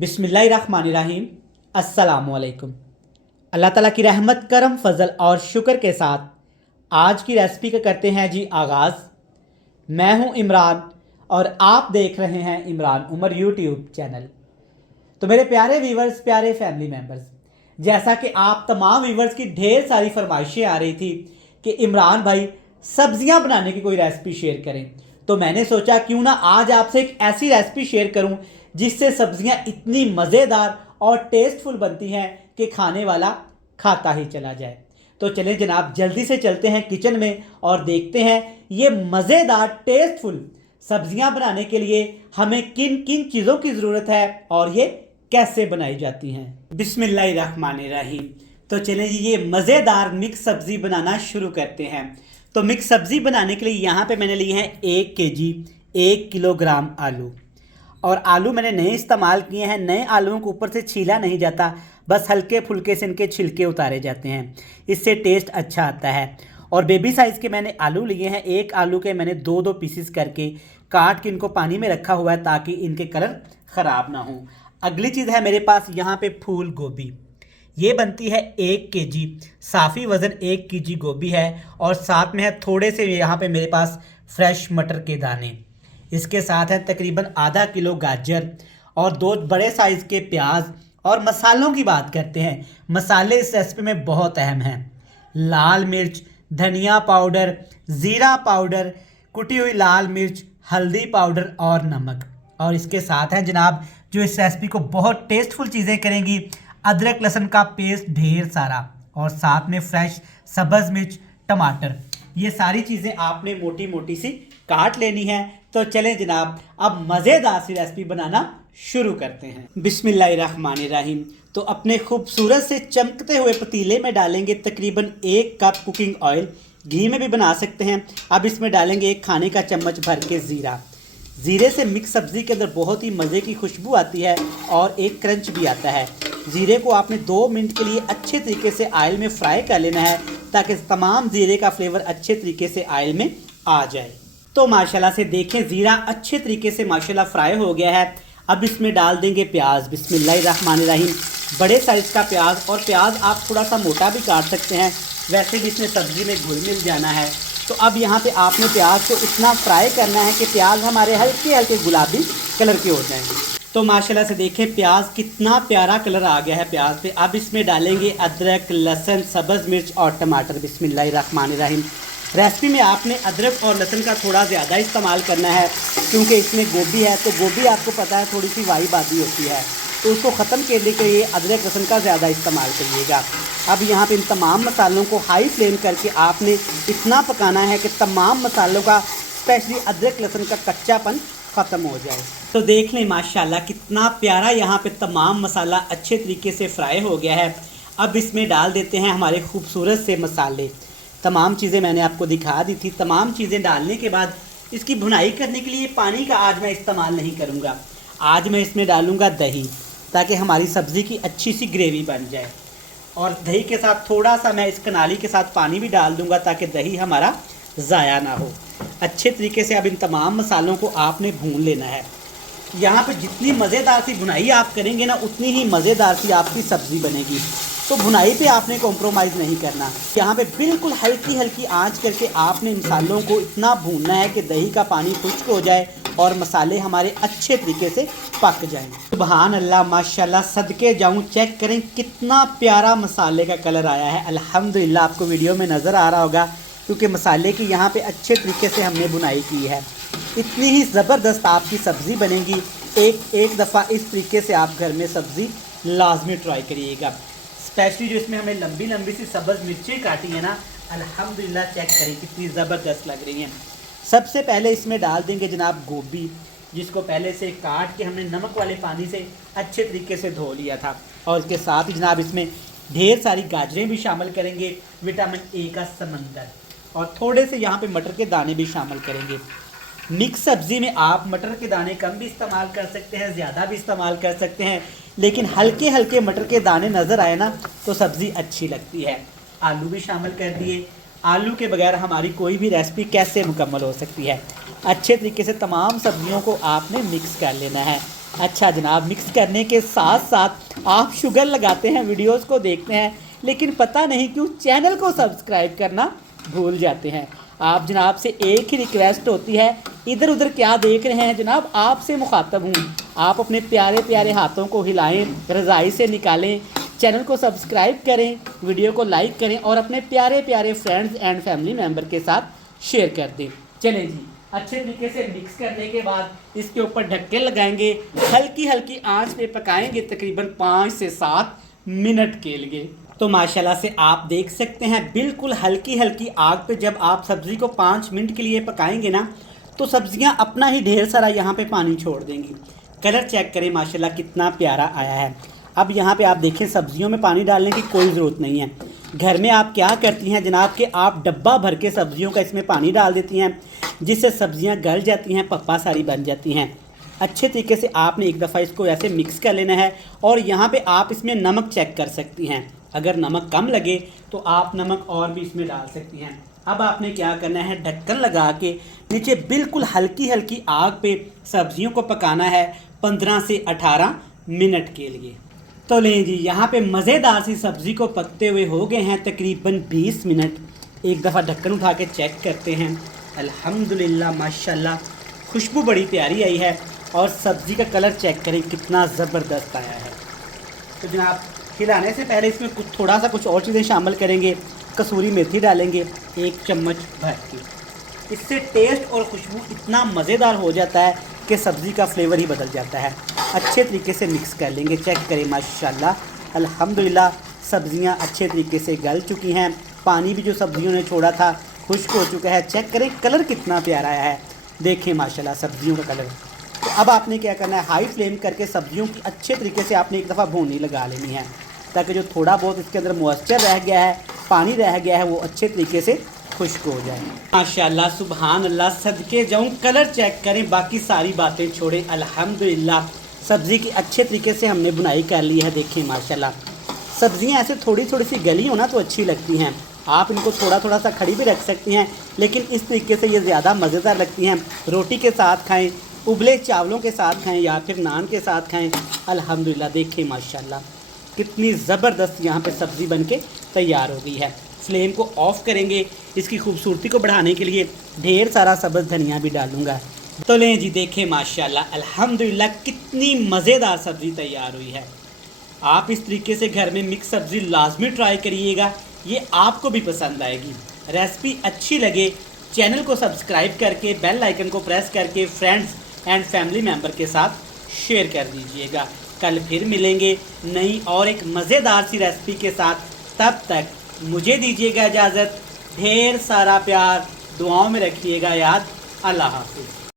बिस्मिल्लाहिर्रहमानिर्रहीम। अस्सलामुअलैकुम। अल्लाह ताला की रहमत, करम, फ़ज़ल और शुक्र के साथ आज की रेसिपी का करते हैं जी आगाज़। मैं हूं इमरान और आप देख रहे हैं इमरान उमर यूट्यूब चैनल। तो मेरे प्यारे व्यूवर्स, प्यारे फैमिली मेम्बर्स, जैसा कि आप तमाम व्यूवर्स की ढेर सारी फरमाइशें आ रही थी कि इमरान भाई सब्जियां बनाने की कोई रेसिपी शेयर करें, तो मैंने सोचा क्यों ना आज आपसे एक ऐसी रेसिपी शेयर करूं जिससे सब्जियां इतनी मज़ेदार और टेस्टफुल बनती हैं कि खाने वाला खाता ही चला जाए। तो चलें जनाब, जल्दी से चलते हैं किचन में और देखते हैं ये मज़ेदार टेस्टफुल सब्जियां बनाने के लिए हमें किन किन चीज़ों की ज़रूरत है और ये कैसे बनाई जाती हैं। बिस्मिल्लाहिर्रहमानिर्रहीम। तो चलें जी, ये मज़ेदार मिक्स सब्ज़ी बनाना शुरू करते हैं। तो मिक्स सब्ज़ी बनाने के लिए यहाँ पे मैंने लिए हैं 1 केजी 1 किलोग्राम आलू। और आलू मैंने नए इस्तेमाल किए हैं। नए आलूओं को ऊपर से छीला नहीं जाता, बस हल्के फुल्के से इनके छिलके उतारे जाते हैं, इससे टेस्ट अच्छा आता है। और बेबी साइज़ के मैंने आलू लिए हैं। एक आलू के मैंने दो दो पीसेस करके काट के इनको पानी में रखा हुआ है ताकि इनके कलर ख़राब ना हो। अगली चीज़ है मेरे पास यहाँ पे फूल गोभी। ये बनती है 1 केजी, साफ़ी वज़न 1 केजी गोभी है। और साथ में है थोड़े से यहाँ पे मेरे पास फ्रेश मटर के दाने। इसके साथ है तकरीबन आधा किलो गाजर और 2 बड़े साइज़ के प्याज। और मसालों की बात करते हैं। मसाले इस रेसिपी में बहुत अहम हैं। लाल मिर्च, धनिया पाउडर, ज़ीरा पाउडर, कुटी हुई लाल मिर्च, हल्दी पाउडर और नमक। और इसके साथ है जनाब जो इस रेसिपी को बहुत टेस्टफुल चीज़ें करेंगी, अदरक लहसुन का पेस्ट ढेर सारा, और साथ में फ्रेश सब्ज़ मिर्च, टमाटर। ये सारी चीज़ें आपने मोटी मोटी सी काट लेनी है। तो चलें जनाब, अब मज़ेदार सी रेसिपी बनाना शुरू करते हैं। बिस्मिल्लाहिर्रहमानिर्रहीम। तो अपने खूबसूरत से चमकते हुए पतीले में डालेंगे तकरीबन 1 कप कुकिंग ऑयल। घी में भी बना सकते हैं। अब इसमें डालेंगे 1 खाने का चम्मच भर के ज़ीरा। ज़ीरे से मिक्स सब्ज़ी के अंदर बहुत ही मज़े की खुशबू आती है और एक क्रंच भी आता है। ज़ीरे को आपने 2 मिनट के लिए अच्छे तरीके से ऑयल में फ्राई कर लेना है ताकि तमाम ज़ीरे का फ्लेवर अच्छे तरीके से ऑयल में आ जाए। तो माशाल्लाह से देखें ज़ीरा अच्छे तरीके से माशाल्लाह फ्राई हो गया है। अब इसमें डाल देंगे प्याज। बिस्मिल्लाहिर्रहमानिर्रहीम। बड़े साइज़ का प्याज, और प्याज आप थोड़ा सा मोटा भी काट सकते हैं, वैसे भी इसमें सब्ज़ी में घुल मिल जाना है। तो अब यहाँ पे आपने प्याज को इतना फ्राई करना है कि प्याज हमारे हल्के हल्के गुलाबी कलर के हो जाएंगे। तो माशाल्लाह से देखें प्याज कितना प्यारा कलर आ गया है प्याज पे। अब इसमें डालेंगे अदरक, लहसुन, सब्ज़ मिर्च और टमाटर। बिस्मिल्लाहिर्रहमानिर्रहीम। रेसिपी में आपने अदरक और लहसुन का थोड़ा ज़्यादा इस्तेमाल करना है क्योंकि इसमें गोभी है। तो गोभी आपको पता है थोड़ी सी वाई बादी होती है, तो उसको ख़त्म करने के लिए अदरक लहसुन का ज़्यादा इस्तेमाल करिएगा। अब यहाँ पे इन तमाम मसालों को हाई फ्लेम करके आपने इतना पकाना है कि तमाम मसालों का, स्पेशली अदरक लहसुन का कच्चापन ख़त्म हो जाए। तो देख लें माशाल्लाह कितना प्यारा यहाँ पे तमाम मसाला अच्छे तरीके से फ्राई हो गया है। अब इसमें डाल देते हैं हमारे खूबसूरत से मसाले। तमाम चीज़ें मैंने आपको दिखा दी थी। तमाम चीज़ें डालने के बाद इसकी भुनाई करने के लिए पानी का आज मैं इस्तेमाल नहीं करूँगा। आज मैं इसमें डालूँगा दही, ताकि हमारी सब्ज़ी की अच्छी सी ग्रेवी बन जाए। और दही के साथ थोड़ा सा मैं इस कनाली के साथ पानी भी डाल दूँगा ताकि दही हमारा ज़ाया ना हो। अच्छे तरीके से अब इन तमाम मसालों को आपने भून लेना है। यहाँ पे जितनी मज़ेदार सी भुनाई आप करेंगे ना, उतनी ही मज़ेदार सी आपकी सब्ज़ी बनेगी। तो भुनाई पे आपने कॉम्प्रोमाइज़ नहीं करना। यहाँ पे बिल्कुल हल्की हल्की आंच करके आपने मसालों को इतना भूनना है कि दही का पानी खुश्क हो जाए और मसाले हमारे अच्छे तरीके से पक जाएं। सुभान अल्लाह, माशाल्लाह, सदके जाऊँ, चेक करें कितना प्यारा मसाले का कलर आया है। अल्हम्दुलिल्लाह, आपको वीडियो में नज़र आ रहा होगा क्योंकि मसाले की यहाँ पे अच्छे तरीके से हमने बुनाई की है। इतनी ही ज़बरदस्त आपकी सब्ज़ी बनेगी। एक दफ़ा इस तरीके से आप घर में सब्ज़ी लाजमी ट्राई करिएगा। स्पेशली जो इसमें हमें लंबी लंबी सी सब्ज़ मिर्चें काटी हैं ना, अल्हम्दुलिल्लाह, चेक करें कितनी ज़बरदस्त लग रही हैं। सबसे पहले इसमें डाल देंगे जनाब गोभी, जिसको पहले से काट के हमने नमक वाले पानी से अच्छे तरीके से धो लिया था। और इसके साथ ही जनाब इसमें ढेर सारी गाजरें भी शामिल करेंगे, विटामिन ए का समंदर, और थोड़े से यहाँ पे मटर के दाने भी शामिल करेंगे। मिक्स सब्ज़ी में आप मटर के दाने कम भी इस्तेमाल कर सकते हैं, ज़्यादा भी इस्तेमाल कर सकते हैं, लेकिन हल्के हल्के मटर के दाने नज़र आए ना तो सब्ज़ी अच्छी लगती है। आलू भी शामिल कर दिए। आलू के बगैर हमारी कोई भी रेसिपी कैसे मुकम्मल हो सकती है। अच्छे तरीके से तमाम सब्जियों को आपने मिक्स कर लेना है। अच्छा जनाब, मिक्स करने के साथ साथ आप शुगर लगाते हैं, वीडियोस को देखते हैं, लेकिन पता नहीं क्यों चैनल को सब्सक्राइब करना भूल जाते हैं। आप जनाब से एक ही रिक्वेस्ट होती है, इधर उधर क्या देख रहे हैं जनाब, आपसे मुखातब हूँ। आप अपने प्यारे प्यारे हाथों को हिलाएं, रज़ाई से निकालें, चैनल को सब्सक्राइब करें, वीडियो को लाइक करें और अपने प्यारे प्यारे फ्रेंड्स एंड फैमिली मेम्बर के साथ शेयर कर दें। चलें जी, अच्छे तरीके से मिक्स करने के बाद इसके ऊपर ढक्कन लगाएंगे, हल्की हल्की आंच पे पकाएंगे तकरीबन 5 से 7 मिनट के लिए। तो माशाल्लाह से आप देख सकते हैं बिल्कुल हल्की हल्की आग पे जब आप सब्ज़ी को 5 मिनट के लिए पकाएंगे ना, तो सब्ज़ियां अपना ही ढेर सारा यहाँ पे पानी छोड़ देंगी। कलर चेक करें माशाल्लाह कितना प्यारा आया है। अब यहाँ पे आप देखें सब्ज़ियों में पानी डालने की कोई ज़रूरत नहीं है। घर में आप क्या करती हैं जनाब कि आप डब्बा भर के सब्ज़ियों का इसमें पानी डाल देती हैं, जिससे सब्ज़ियां गल जाती हैं, पप्पा सारी बन जाती हैं। अच्छे तरीके से आपने एक दफ़ा इसको ऐसे मिक्स कर लेना है। और यहाँ पे आप इसमें नमक चेक कर सकती हैं, अगर नमक कम लगे तो आप नमक और भी इसमें डाल सकती हैं। अब आपने क्या करना है, ढक्कन लगा के नीचे बिल्कुल हल्की हल्की आग पे सब्ज़ियों को पकाना है 15 से 18 मिनट के लिए। तो लें जी, यहाँ पे मज़ेदार सी सब्ज़ी को पकते हुए हो गए हैं तकरीबन 20 मिनट। एक दफ़ा ढक्कन उठा के चेक करते हैं। अल्हम्दुलिल्लाह माशाल्लाह खुशबू बड़ी प्यारी आई है और सब्ज़ी का कलर चेक करें कितना ज़बरदस्त आया है। तो जनाब खिलाने से पहले इसमें थोड़ा सा कुछ और चीज़ें शामिल करेंगे। कसूरी मेथी डालेंगे 1 चम्मच भर की, इससे टेस्ट और खुशबू इतना मज़ेदार हो जाता है कि सब्ज़ी का फ्लेवर ही बदल जाता है। अच्छे तरीके से मिक्स कर लेंगे। चेक करें माशाल्लाह अल्हम्दुलिल्लाह सब्ज़ियां अच्छे तरीके से गल चुकी हैं, पानी भी जो सब्ज़ियों ने छोड़ा था खुश्क हो चुका है। चेक करें कलर कितना प्यारा आया है, देखें माशाल्लाह सब्ज़ियों का कलर। तो अब आपने क्या करना है, हाई फ्लेम करके सब्ज़ियों की अच्छे तरीके से आपने एक दफ़ा भूनी लगा लेनी है, ताकि जो थोड़ा बहुत इसके अंदर मॉइस्चर रह गया है, पानी रह गया है, वो अच्छे तरीके से खुश्क हो जाए। माशाल्लाह सुभान अल्लाह, सदके जाऊँ, कलर चेक करें, बाकी सारी बातें छोड़ें। अल्हम्दुलिल्लाह सब्ज़ी की अच्छे तरीके से हमने बुनाई कर ली है। देखें माशाल्लाह सब्ज़ियाँ ऐसे थोड़ी थोड़ी सी गली हो ना तो अच्छी लगती हैं। आप इनको थोड़ा थोड़ा सा खड़ी भी रख सकती हैं, लेकिन इस तरीके से ये ज़्यादा मज़ेदार लगती हैं। रोटी के साथ खाएं, उबले चावलों के साथ खाएं या फिर नान के साथ खाएं। अल्हम्दुलिल्लाह देखें माशाल्लाह कितनी ज़बरदस्त यहाँ पे सब्ज़ी बनके तैयार हो गई है। फ्लेम को ऑफ़ करेंगे। इसकी खूबसूरती को बढ़ाने के लिए ढेर सारा सब्ज़ धनिया भी डालूँगा। तो लें जी, देखें माशाल्लाह अल्हम्दुलिल्लाह कितनी मज़ेदार सब्ज़ी तैयार हुई है। आप इस तरीके से घर में मिक्स सब्ज़ी लाजमी ट्राई करिएगा, ये आपको भी पसंद आएगी। रेसिपी अच्छी लगे चैनल को सब्सक्राइब करके बेल आइकन को प्रेस करके फ्रेंड्स एंड फैमिली मेम्बर के साथ शेयर कर दीजिएगा। कल फिर मिलेंगे नई और एक मज़ेदार सी रेसिपी के साथ। तब तक मुझे दीजिएगा इजाज़त। ढेर सारा प्यार दुआओं में रखिएगा याद। अल्लाह हाफ़िज़।